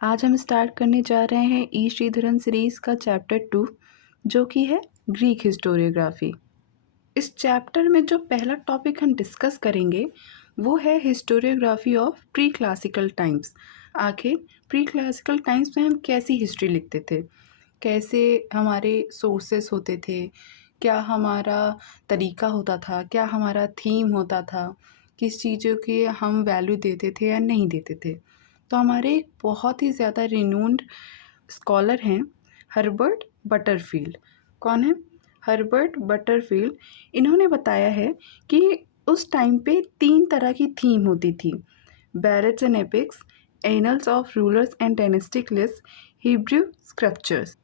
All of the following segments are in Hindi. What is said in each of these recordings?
आज हम स्टार्ट करने जा रहे हैं ई श्रीधरन सीरीज़ का चैप्टर 2 जो कि है ग्रीक हिस्टोरियोग्राफी। इस चैप्टर में जो पहला टॉपिक हम डिस्कस करेंगे वो है historiography of pre classical times. आखिर प्री क्लासिकल टाइम्स में हम कैसी हिस्ट्री लिखते थे, कैसे हमारे सोर्सेस होते थे, क्या हमारा तरीका होता था, क्या हमारा थीम होता था, किस चीज़ों की हम वैल्यू देते थे या नहीं देते थे। तो हमारे एक बहुत ही ज़्यादा रिनोन्ड स्कॉलर हैं हर्बर्ट बटरफील्ड। कौन है? Herbert Butterfield. इन्होंने बताया है कि उस टाइम पे 3 तरह की थीम होती थी: ballads and epics, annals of rulers and dynastic list, Hebrew scriptures.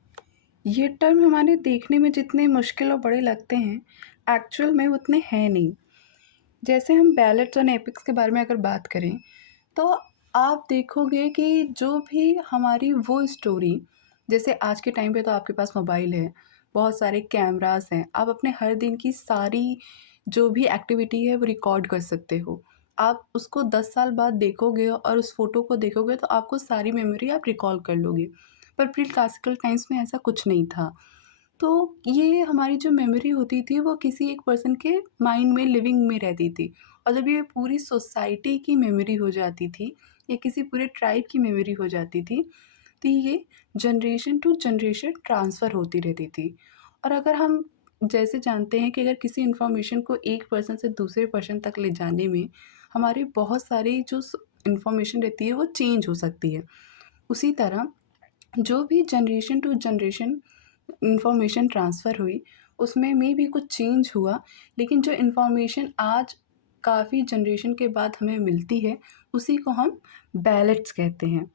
ये टर्म हमारे देखने में जितने मुश्किल और बड़े लगते हैं, एक्चुअल में उतने हैं नहीं। जैसे हम बैलेट्स और एपिक्स के बारे में अगर बात करें तो आप देखोगे कि जो भी हमारी वो स्टोरी, जैसे आज के टाइम पे तो आपके पास मोबाइल है, बहुत सारे कैमरास हैं, आप अपने हर दिन की सारी जो भी एक्टिविटी है वो रिकॉर्ड कर सकते हो। आप उसको 10 साल बाद देखोगे और उस फ़ोटो को देखोगे तो आपको सारी मेमोरी आप रिकॉल कर लोगे। पर प्री क्लासिकल टाइम्स में ऐसा कुछ नहीं था। तो ये हमारी जो मेमोरी होती थी वो किसी एक पर्सन के माइंड में लिविंग में रहती थी, और जब ये पूरी सोसाइटी की मेमोरी हो जाती थी या किसी पूरे ट्राइब की मेमोरी हो जाती थी तो ये जनरेशन टू जनरेशन ट्रांसफ़र होती रहती थी। और अगर हम जैसे जानते हैं कि अगर किसी इन्फॉर्मेशन को एक पर्सन से दूसरे पर्सन तक ले जाने में हमारे बहुत सारी जो इन्फॉर्मेशन रहती है वो चेंज हो सकती है, उसी तरह जो भी generation to generation information transfer हुई उसमें भी कुछ चेंज हुआ, लेकिन जो इन्फॉर्मेशन आज काफ़ी जनरेशन के बाद हमें मिलती है उसी को हम बैलेट्स कहते हैं।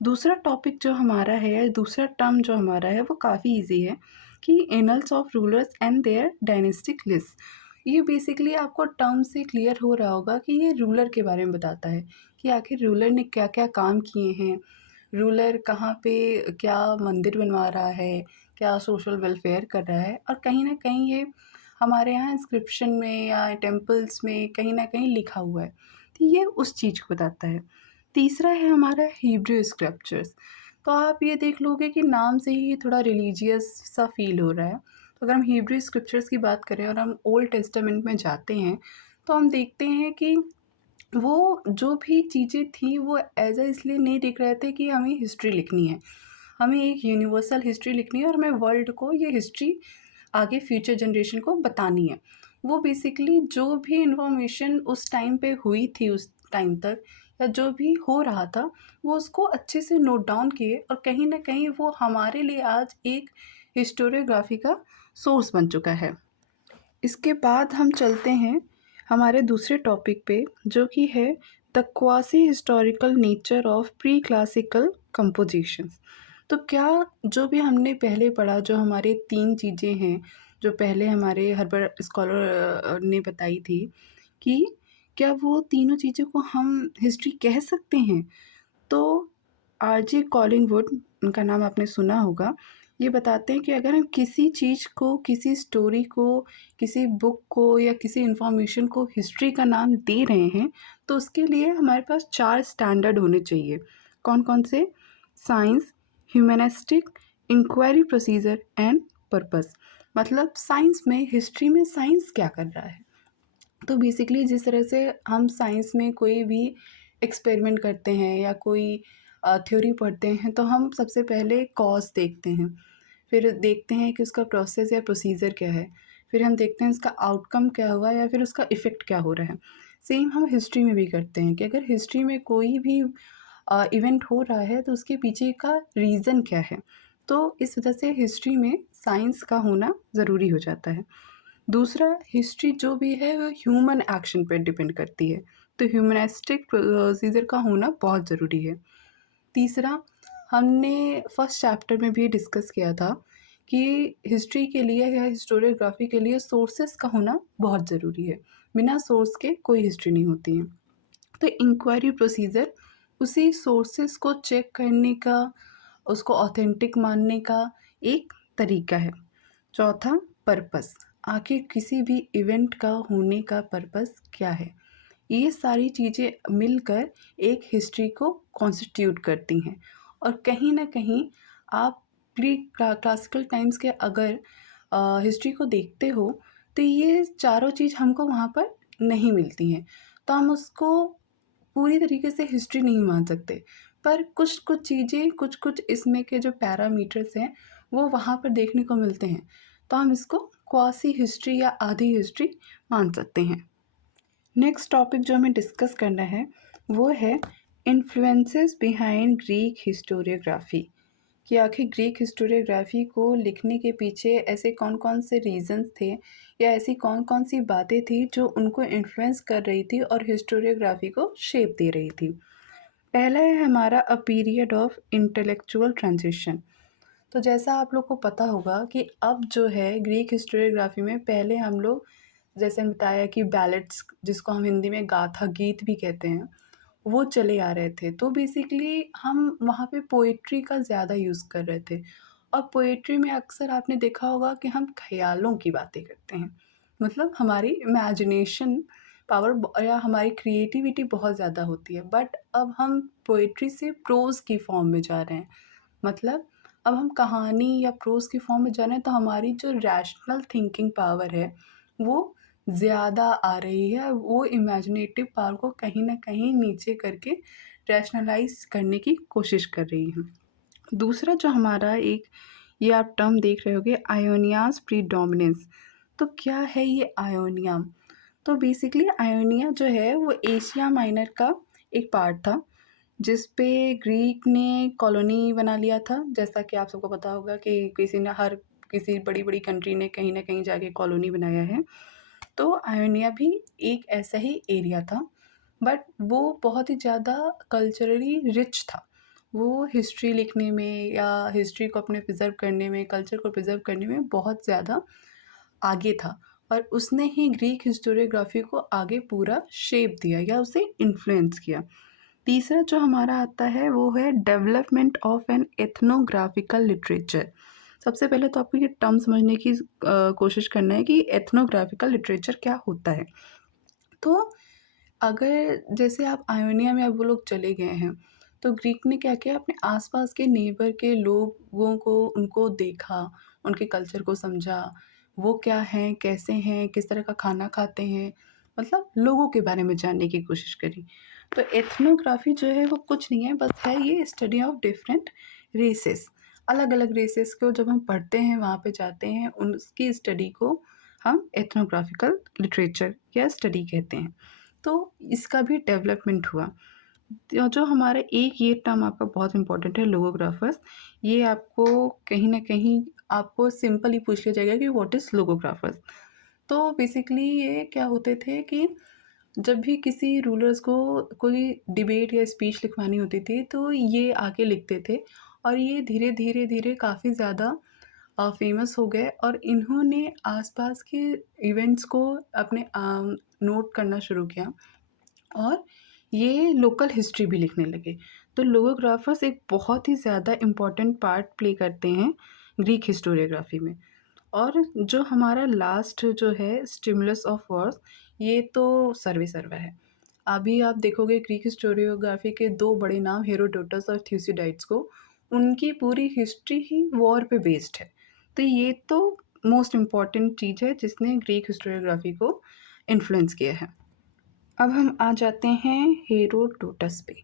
दूसरा टॉपिक जो हमारा है, दूसरा टर्म जो हमारा है वो काफ़ी इजी है कि annals of rulers and their dynastic list. ये बेसिकली आपको टर्म से क्लियर हो रहा होगा कि ये रूलर के बारे में बताता है कि आखिर रूलर ने क्या क्या काम किए हैं, रूलर कहाँ पे क्या मंदिर बनवा रहा है, क्या सोशल वेलफेयर कर रहा है, और कहीं न कहीं ये हमारे यहाँ इंस्क्रिप्शन में या टेम्पल्स में कहीं न कहीं लिखा हुआ है। तो ये उस चीज़ को बताता है। तीसरा है हमारा हिब्रू स्क्रिप्चर्स। तो आप ये देख लोगे कि नाम से ही थोड़ा रिलीजियस सा फ़ील हो रहा है। तो अगर हम हिब्रू स्क्रिप्चर्स की बात करें और हम ओल्ड टेस्टामेंट में जाते हैं, तो हम देखते हैं कि वो जो भी चीज़ें थी वो ऐज़ अ इसलिए नहीं लिख रहे थे कि हमें हिस्ट्री लिखनी है। हमें एक यूनिवर्सल हिस्ट्री लिखनी है और हमें वर्ल्ड को ये हिस्ट्री आगे फ्यूचर जनरेशन को बतानी है। वो बेसिकली जो भी इन्फॉर्मेशन उस टाइम पे हुई थी उस टाइम तक, या जो भी हो रहा था, वो उसको अच्छे से नोट डाउन किए और कहीं न कहीं वो हमारे लिए आज एक हिस्टोरियोग्राफी का सोर्स बन चुका है। इसके बाद हम चलते हैं हमारे दूसरे टॉपिक पे जो कि है the quasi historical nature of pre classical compositions. तो क्या जो भी हमने पहले पढ़ा, जो हमारे 3 चीज़ें हैं जो पहले हमारे हर्बर्ट स्कॉलर ने बताई थी, कि क्या वो तीनों चीज़ों को हम हिस्ट्री कह सकते हैं? तो आरजे कॉलिंगवुड, उनका नाम आपने सुना होगा, ये बताते हैं कि अगर हम किसी चीज़ को, किसी स्टोरी को, किसी बुक को या किसी इन्फॉर्मेशन को हिस्ट्री का नाम दे रहे हैं तो उसके लिए हमारे पास 4 स्टैंडर्ड होने चाहिए। कौन-कौन से? Science, humanistic, inquiry procedure and purpose. मतलब साइंस में, हिस्ट्री में साइंस क्या कर रहा है? तो बेसिकली जिस तरह से हम साइंस में कोई भी एक्सपेरिमेंट करते हैं या कोई थ्योरी पढ़ते हैं तो हम सबसे पहले कॉज देखते हैं, फिर देखते हैं कि उसका प्रोसेस या प्रोसीजर क्या है, फिर हम देखते हैं उसका आउटकम क्या हुआ या फिर उसका इफ़ेक्ट क्या हो रहा है। सेम हम हिस्ट्री में भी करते हैं कि अगर हिस्ट्री में कोई भी इवेंट हो रहा है तो उसके पीछे का रीज़न क्या है। तो इस वजह से हिस्ट्री में साइंस का होना ज़रूरी हो जाता है। दूसरा, हिस्ट्री जो भी है वो ह्यूमन एक्शन पे डिपेंड करती है, तो ह्यूमनिस्टिक प्रोसीजर का होना बहुत ज़रूरी है। तीसरा, हमने फर्स्ट चैप्टर में भी डिस्कस किया था कि हिस्ट्री के लिए या हिस्टोरियोग्राफी के लिए सोर्सेस का होना बहुत ज़रूरी है। बिना सोर्स के कोई हिस्ट्री नहीं होती है। तो इंक्वायरी प्रोसीजर उसी सोर्सेस को चेक करने का, उसको ऑथेंटिक मानने का एक तरीका है। चौथा, पर्पस। आखिर किसी भी इवेंट का होने का पर्पस क्या है? ये सारी चीज़ें मिलकर एक हिस्ट्री को कॉन्स्टिट्यूट करती हैं। और कहीं न कहीं आप ग्रीक क्लासिकल टाइम्स के अगर हिस्ट्री को देखते हो तो ये चारों चीज़ हमको वहाँ पर नहीं मिलती हैं। तो हम उसको पूरी तरीके से हिस्ट्री नहीं मान सकते। पर कुछ-कुछ चीज़ें, कुछ-कुछ इसमें के जो पैरामीटर्स हैं, वो वहाँ पर देखने को मिलते हैं। तो हम इसको क्वासी हिस्ट्री या आधी हिस्ट्री मान सकते हैं। नेक्स्ट टॉपिक जो हमें डिस्कस करना है, वो है इन्फ्लुएंसेस बिहाइंड ग्रीक हिस्टोरियोग्राफी, कि आखिर ग्रीक हिस्टोरियोग्राफी को लिखने के पीछे ऐसे कौन-कौन से रीज़न्स थे या ऐसी कौन-कौन सी बातें थी जो उनको इन्फ्लुएंस कर रही थी और हिस्टोरियोग्राफी को शेप दे रही थी। पहला है हमारा a period of intellectual transition. तो जैसा आप लोग को पता होगा कि अब जो है ग्रीक हिस्टोरियोग्राफी में पहले हम लोग जैसे बताया कि बैलेट्स जिसको हम हिंदी में गाथा गीत भी कहते हैं, वो चले आ रहे थे। तो बेसिकली हम वहाँ पे पोएट्री का ज़्यादा यूज़ कर रहे थे और पोएट्री में अक्सर आपने देखा होगा कि हम ख़यालों की बातें करते हैं। मतलब हमारी इमेजिनेशन पावर या हमारी क्रिएटिविटी बहुत ज़्यादा होती है। बट अब हम पोएट्री से प्रोज़ की फॉर्म में जा रहे हैं। मतलब अब हम कहानी या प्रोज़ की फॉर्म में जा रहे हैं तो हमारी जो रैशनल थिंकिंग पावर है, वो ज़्यादा आ रही है। वो इमेजिनेटिव पावर को कहीं न कहीं नीचे करके रैशनलाइज़ करने की कोशिश कर रही है। दूसरा जो हमारा एक ये आप टर्म देख रहे होंगे आयोनियाज़ प्रीडोमिनेंस। तो क्या है ये आयोनिया? तो बेसिकली आयोनिया जो है वो एशिया माइनर का एक पार्ट था, जिस पे ग्रीक ने कॉलोनी बना लिया था। जैसा कि आप सबको पता होगा कि किसी बड़ी-बड़ी कंट्री ने कहीं न कहीं जाके कॉलोनी बनाया है। तो आयोनिया भी एक ऐसा ही एरिया था, बट वो बहुत ही ज़्यादा कल्चरली रिच था। वो हिस्ट्री लिखने में या हिस्ट्री को अपने प्रिज़र्व करने में, कल्चर को प्रिज़र्व करने में बहुत ज़्यादा आगे था और उसने ही ग्रीक हिस्टोरियोग्राफी को आगे पूरा शेप दिया या उसे इन्फ्लुएंस किया। तीसरा जो हमारा आता है वो है डेवलपमेंट ऑफ एन एथनोग्राफिकल लिटरेचर। सबसे पहले तो आपको ये टर्म समझने की कोशिश करना है कि एथनोग्राफिकल लिटरेचर क्या होता है। तो अगर जैसे आप आयोनिया में अब वो लोग चले गए हैं, तो ग्रीक ने क्या किया अपने आस-पास के नेबर के लोगों को उनको देखा, उनके कल्चर को समझा, वो क्या हैं, कैसे हैं, किस तरह का खाना खाते हैं, मतलब लोगों के बारे में जानने की कोशिश करी। तो एथनोग्राफी जो है वो कुछ नहीं है, बस है ये स्टडी ऑफ डिफरेंट रेसेस। अलग-अलग रेसेस को जब हम पढ़ते हैं, वहाँ पे जाते हैं, उसकी स्टडी को हम एथनोग्राफिकल लिटरेचर या स्टडी कहते हैं। तो इसका भी डेवलपमेंट हुआ। जो हमारा एक ये टर्म आपका बहुत इम्पोर्टेंट है लोगोग्राफर्स। ये आपको कहीं न कहीं आपको सिंपल ही पूछ लिया जाएगा कि व्हाट इज़ लोगोग्राफर्स? तो बेसिकली ये क्या होते थे कि जब भी किसी रूलर्स को कोई डिबेट या स्पीच लिखवानी होती थी तो ये आके लिखते थे और ये धीरे-धीरे काफ़ी ज़्यादा फ़ेमस हो गए और इन्होंने आस-पास के इवेंट्स को अपने नोट करना शुरू किया और ये लोकल हिस्ट्री भी लिखने लगे। तो लोगोग्राफर्स एक बहुत ही ज़्यादा इम्पोर्टेंट पार्ट प्ले करते हैं ग्रीक हिस्टोरियोग्राफी में। और जो हमारा लास्ट जो है स्टिमुलस ऑफ वॉर्स, ये तो सर्वे सर्वा है। अभी आप देखोगे ग्रीक हिस्टोरियोग्राफी के 2 बड़े नाम हेरोडोटस और थ्यूसिडाइड्स को, उनकी पूरी हिस्ट्री ही वॉर पे बेस्ड है। तो ये तो मोस्ट इम्पोर्टेंट चीज़ है जिसने ग्रीक हिस्टोरियोग्राफी को इन्फ्लुएंस किया है। अब हम आ जाते हैं हेरोडोटस पे,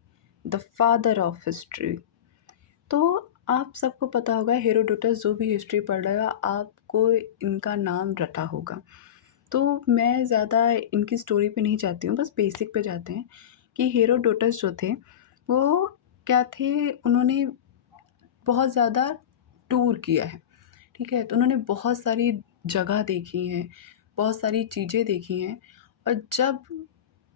द फादर ऑफ हिस्ट्री। तो आप सबको पता होगा हेरोडोटस जो भी हिस्ट्री पढ़ रहा है आपको इनका नाम रटा होगा। तो मैं ज़्यादा इनकी स्टोरी पे नहीं जाती हूँ, बस बेसिक पे जाते हैं कि हेरोडोटस जो थे वो क्या थे, उन्होंने बहुत ज़्यादा टूर किया है, ठीक है? तो उन्होंने बहुत सारी जगह देखी हैं, बहुत सारी चीज़ें देखी हैं और जब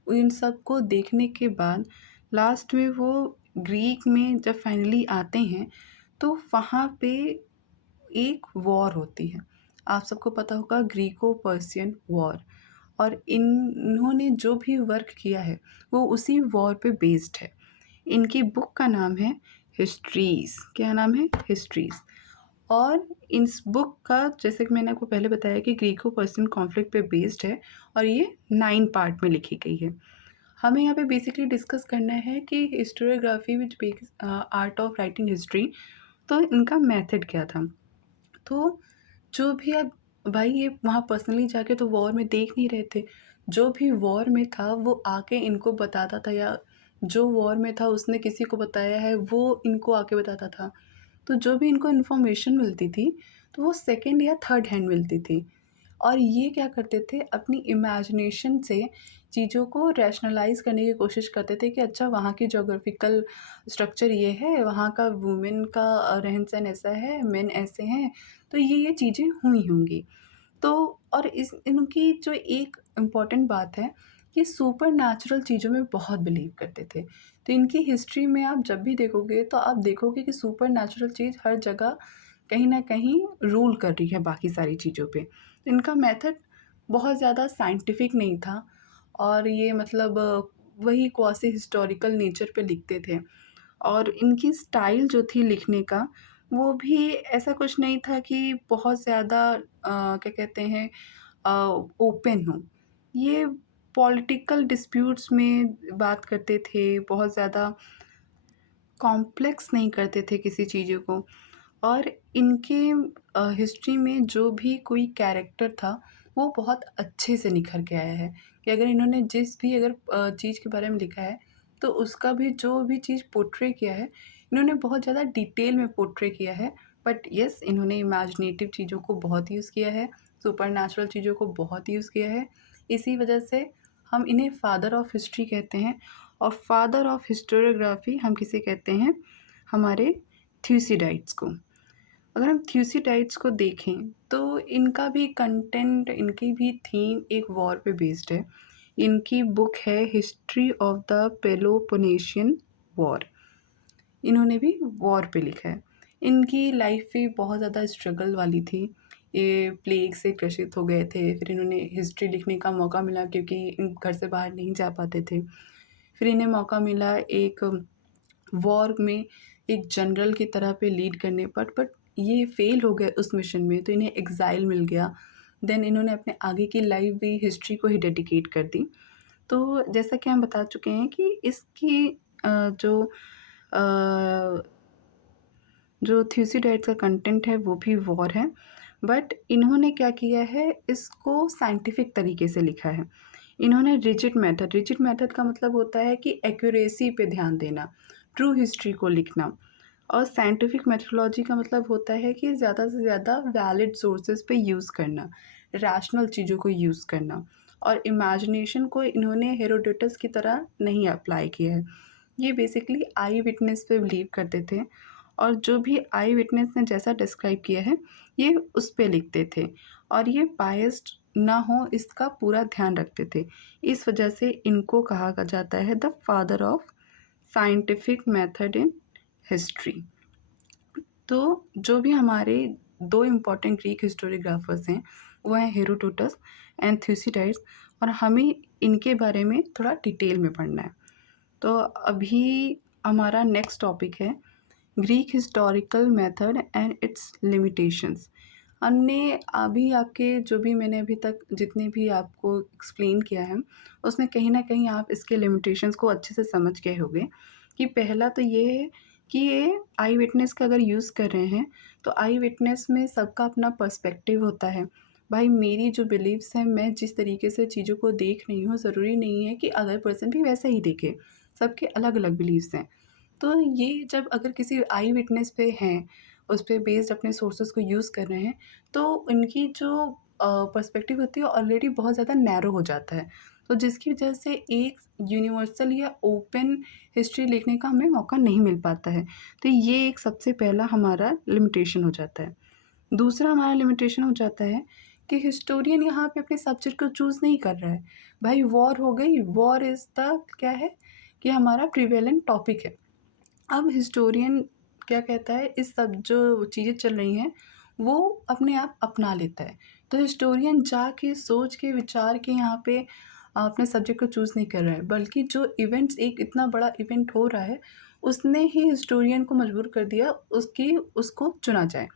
इन सब को देखने के बाद लास्ट में वो ग्रीक में जब फाइनली आते हैं, तो वहाँ पे एक वॉर होती है। आप सबको पता होगा ग्रीको पर्शियन वॉर और इन्होंने जो भी वर्क किया है, वो उसी वॉर पे बेस्ड है। इनकी बुक का नाम है हिस्ट्रीज़। क्या नाम है? हिस्ट्रीज़। और इस बुक का जैसे कि मैंने आपको पहले बताया कि ग्रीको पर्शियन कॉन्फ्लिक्ट पे बेस्ड है और ये 9 पार्ट में लिखी गई है। हमें यहाँ पे बेसिकली डिस्कस करना है कि historiography which base art of writing history, तो इनका मेथड क्या था। तो जो भी अब भाई ये वहाँ पर्सनली जाके तो वॉर में देख नहीं रहे थे। जो भी वॉर में था वो आके इनको बताता था, या जो वॉर में था उसने किसी को बताया है वो इनको आके बताता था। तो जो भी इनको इन्फॉर्मेशन मिलती थी तो वो सेकंड या थर्ड हैंड मिलती थी। और ये क्या करते थे, अपनी इमेजिनेशन से चीज़ों को रैशनलाइज़ करने की कोशिश करते थे कि अच्छा वहाँ की ज्योग्राफिकल स्ट्रक्चर ये है, वहाँ का वुमेन का रहन-सहन ऐसा है, मेन ऐसे हैं, तो ये चीज़ें हुई होंगी। तो और इस इनकी जो एक इम्पॉर्टेंट बात है, ये सुपरनैचुरल चीज़ों में बहुत बिलीव करते थे। तो इनकी हिस्ट्री में आप जब भी देखोगे तो आप देखोगे कि सुपरनैचुरल चीज़ हर जगह कहीं न कहीं रूल कर रही है बाकी सारी चीज़ों पे। इनका मेथड बहुत ज़्यादा साइंटिफिक नहीं था, और ये मतलब वही क्वासी हिस्टोरिकल नेचर पे लिखते थे। और इनकी स्टाइल जो थी लिखने का, वो भी ऐसा कुछ नहीं था कि बहुत ज़्यादा क्या कहते हैं, अ, ओपन हो। ये पॉलिटिकल डिस्प्यूट्स में बात करते थे, बहुत ज़्यादा कॉम्प्लेक्स नहीं करते थे किसी चीज़ों को। और इनके हिस्ट्री में जो भी कोई कैरेक्टर था वो बहुत अच्छे से निखर के आया है, कि अगर इन्होंने जिस भी अगर चीज़ के बारे में लिखा है तो उसका भी जो भी चीज़ पोर्ट्रे किया है, इन्होंने बहुत ज़्यादा डिटेल में पोर्ट्रे किया है। बट यस, इन्होंने इमेजिनेटिव चीज़ों को बहुत यूज़ किया है, सुपरनैचुरल चीज़ों को बहुत यूज़ किया है। इसी वजह से हम इन्हें फादर ऑफ हिस्ट्री कहते हैं। और फादर ऑफ हिस्टोरियोग्राफी हम किसे कहते हैं, हमारे थ्यूसिडाइड्स को। अगर हम थ्यूसिडाइड्स को देखें तो इनका भी कंटेंट, इनकी भी थीम एक वॉर पे बेस्ड है। इनकी बुक है history of the Peloponnesian war. इन्होंने भी वॉर पे लिखा है। इनकी लाइफ भी बहुत ज़्यादा स्ट्रगल वाली थी। ये प्लेग से ग्रसित हो गए थे, फिर इन्होंने हिस्ट्री लिखने का मौका मिला क्योंकि इन घर से बाहर नहीं जा पाते थे। फिर इन्हें मौका मिला एक वॉर में एक जनरल की तरह पे लीड करने पर, बट ये फेल हो गए उस मिशन में, तो इन्हें एग्ज़ाइल मिल गया। देन इन्होंने अपने आगे की लाइफ भी हिस्ट्री को ही डेडिकेट कर दी। तो जैसा कि हम बता चुके हैं कि इसकी जो जो थ्यूसिडाइड्स का कंटेंट है वो भी वॉर है। बट इन्होंने क्या किया है, इसको साइंटिफिक तरीके से लिखा है। इन्होंने रिजिड मेथड का मतलब होता है कि एक्यूरेसी पे ध्यान देना, ट्रू हिस्ट्री को लिखना। और साइंटिफिक मेथोडोलॉजी का मतलब होता है कि ज़्यादा से ज़्यादा वैलिड सोर्सेज पे यूज़ करना, रैशनल चीज़ों को यूज़ करना। और इमेजिनेशन को इन्होंने हेरोडोटस की तरह नहीं अप्लाई किया है। ये बेसिकली आई विटनेस पे बिलीव करते थे, और जो भी आई विटनेस ने जैसा डिस्क्राइब किया है ये उस पे लिखते थे। और ये बायस्ड ना हो इसका पूरा ध्यान रखते थे। इस वजह से इनको कहा जाता है the father of scientific method in history. तो जो भी हमारे दो इम्पॉर्टेंट ग्रीक हिस्टोरियोग्राफर्स हैं वो हैं हेरोडोटस एंड थ्यूसिडाइड्स, और हमें इनके बारे में थोड़ा डिटेल में पढ़ना है। तो अभी हमारा नेक्स्ट टॉपिक है Greek historical method and it's limitations. हमने अभी आपके जो भी मैंने अभी तक जितने भी आपको एक्सप्लेन किया है उसमें कहीं ना कहीं आप इसके लिमिटेशंस को अच्छे से समझ गए होंगे। कि पहला तो ये है कि ये आई विटनेस का अगर यूज़ कर रहे हैं तो आई विटनेस में सबका अपना पर्सपेक्टिव होता है। भाई मेरी जो बिलीव्स हैं, मैं जिस तरीके से चीज़ों को देख रही हूँ ज़रूरी नहीं है कि अदर पर्सन भी वैसा ही देखे। सबके अलग अलग बिलीव्स हैं। तो ये जब अगर किसी आई विटनेस पे हैं, उस पे बेस्ड अपने सोर्सेज़ को यूज़ कर रहे हैं, तो उनकी जो पर्सपेक्टिव होती है ऑलरेडी बहुत ज़्यादा नैरो हो जाता है। तो जिसकी वजह से एक यूनिवर्सल या ओपन हिस्ट्री लिखने का हमें मौका नहीं मिल पाता है। तो ये एक सबसे पहला हमारा लिमिटेशन हो जाता है। दूसरा हमारा लिमिटेशन हो जाता है कि हिस्टोरियन यहाँ पे अपने सब्जेक्ट को चूज़ नहीं कर रहा है। भाई वॉर हो गई, वॉर इज़ द क्या है कि हमारा प्रिवेलेंट टॉपिक है। अब हिस्टोरियन क्या कहता है, इस सब जो चीज़ें चल रही हैं वो अपने आप अपना लेता है। तो हिस्टोरियन जाके सोच के विचार के यहाँ पे अपने सब्जेक्ट को चूज़ नहीं कर रहा है, बल्कि जो इवेंट्स, एक इतना बड़ा इवेंट हो रहा है उसने ही हिस्टोरियन को मजबूर कर दिया उसकी उसको चुना जाए।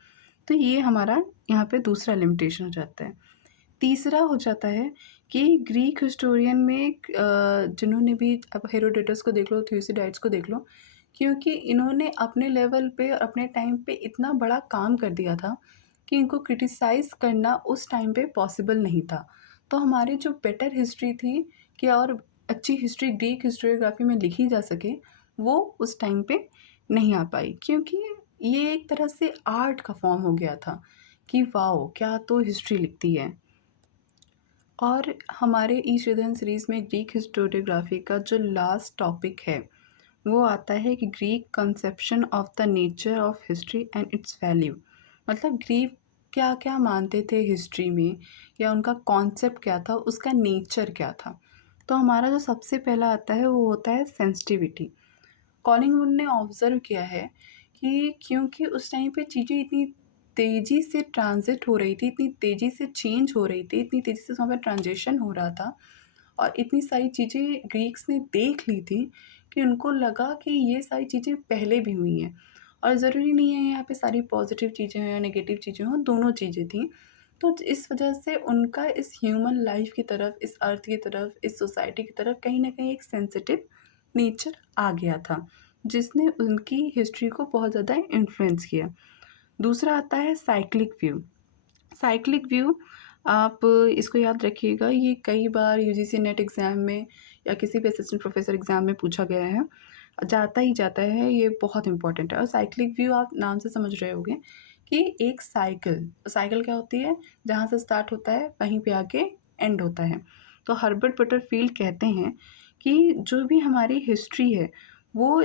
तो ये हमारा यहाँ पे दूसरा लिमिटेशन हो जाता है। तीसरा हो जाता है कि ग्रीक हिस्टोरियन में जिन्होंने भी अब हेरोडोटस को देख लो, थ्यूसिडाइड्स को देख लो, क्योंकि इन्होंने अपने लेवल पे और अपने टाइम पे इतना बड़ा काम कर दिया था कि इनको क्रिटिसाइज़ करना उस टाइम पे पॉसिबल नहीं था। तो हमारी जो बेटर हिस्ट्री थी कि और अच्छी हिस्ट्री ग्रीक हिस्टोरियोग्राफी में लिखी जा सके, वो उस टाइम पे नहीं आ पाई, क्योंकि ये एक तरह से आर्ट का फॉर्म हो गया था कि वाओ! क्या तो हिस्ट्री लिखती है। और हमारे ई श्रीधरन सीरीज़ में ग्रीक हिस्टोरियोग्राफी का जो लास्ट टॉपिक है, वो आता है कि Greek conception of the nature of history and it's value. मतलब ग्रीक क्या क्या मानते थे हिस्ट्री में, या उनका कॉन्सेप्ट क्या था, उसका नेचर क्या था। तो हमारा जो सबसे पहला आता है वो होता है सेंसिटिविटी। कॉलिंगवुड ने ऑब्ज़र्व किया है कि क्योंकि उस टाइम पे चीज़ें इतनी तेज़ी से ट्रांज़िट हो रही थी, इतनी तेज़ी से चेंज हो रही थी, इतनी तेज़ी से वहाँ पे ट्रांज़िशन हो रहा था और इतनी सारी चीज़ें ग्रीक्स ने देख ली थी कि उनको लगा कि ये सारी चीज़ें पहले भी हुई हैं। और ज़रूरी नहीं है यहाँ पे सारी पॉज़िटिव चीज़ें हों या नेगेटिव चीज़ें हों, दोनों चीज़ें थीं। तो इस वजह से उनका इस ह्यूमन लाइफ़ की तरफ, इस अर्थ की तरफ, इस सोसाइटी की तरफ कहीं न कहीं एक सेंसिटिव नेचर आ गया था, जिसने उनकी हिस्ट्री को बहुत ज़्यादा इन्फ्लुएंस किया। दूसरा आता है साइक्लिक व्यू। साइक्लिक व्यू, आप इसको याद रखिएगा, ये कई बार यूजीसी नेट एग्ज़ाम में या किसी भी असिस्टेंट प्रोफ़ेसर एग्ज़ाम में पूछा गया है। जाता ही जाता है, ये बहुत इम्पोर्टेंट है। और साइक्लिक व्यू आप नाम से समझ रहे होंगे कि एक साइकिल, साइकिल क्या होती है? जहाँ से स्टार्ट होता है वहीं पे आके एंड होता है। तो हर्बर्ट बटरफील्ड कहते हैं कि जो भी हमारी हिस्ट्री है, वो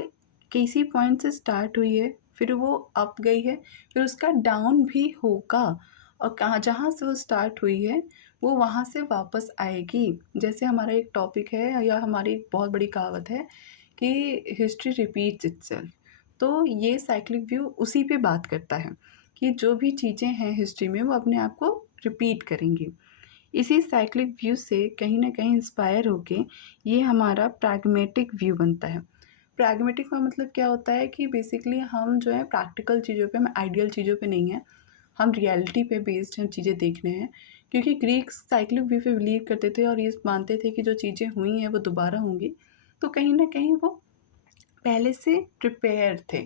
किसी पॉइंट से स्टार्ट हुई है, फिर वो अप गई है, फिर उसका डाउन भी होगा और कहाँ जहाँ से वो स्टार्ट हुई है, वो वहाँ से वापस आएगी। जैसे हमारा एक टॉपिक है या हमारी एक बहुत बड़ी कहावत है कि हिस्ट्री रिपीट्स इटसेल्फ। तो ये साइक्लिक व्यू उसी पे बात करता है कि जो भी चीज़ें हैं हिस्ट्री में वो अपने आप को रिपीट करेंगी। इसी साइक्लिक व्यू से कहीं न कहीं इंस्पायर होके ये हमारा प्रैग्मैटिक व्यू बनता है। प्रैग्मैटिक का मतलब क्या होता है कि बेसिकली हम जो है प्रैक्टिकल चीज़ों पे, हम आइडियल चीज़ों पे नहीं हैं, हम रियलिटी पे बेस्ड हम चीज़ें देख रहे हैं। क्योंकि ग्रीक्स साइक्लिक व्यू पे बिलीव करते थे और ये मानते थे कि जो चीज़ें हुई हैं वो दोबारा होंगी। तो कहीं न कहीं वो पहले से प्रिपेयर थे,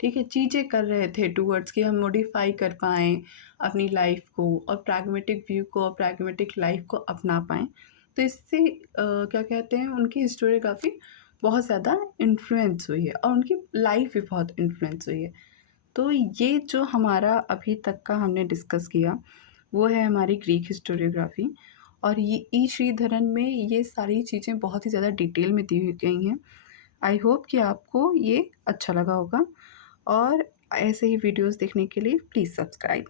ठीक है? चीज़ें कर रहे थे टुवर्ड्स कि हम मॉडिफ़ाई कर पाएँ अपनी लाइफ़ को और प्रैग्मैटिक व्यू को और प्रैग्मैटिक लाइफ़ को अपना पाएँ। तो इससे क्या कहते हैं, उनकी हिस्टोरियोग्राफ़ी बहुत ज़्यादा इन्फ्लुएंस हुई है और उनकी लाइफ़ भी बहुत इन्फ्लुएंस हुई है। तो ये जो हमारा अभी तक का हमने डिस्कस किया, वो है हमारी ग्रीक हिस्टोरियोग्राफ़ी। और ये ई श्रीधरन में ये सारी चीज़ें बहुत ही ज़्यादा डिटेल में दी हुई गई हैं। आई होप कि आपको ये अच्छा लगा होगा और ऐसे ही वीडियोज़ देखने के लिए प्लीज़ सब्सक्राइब।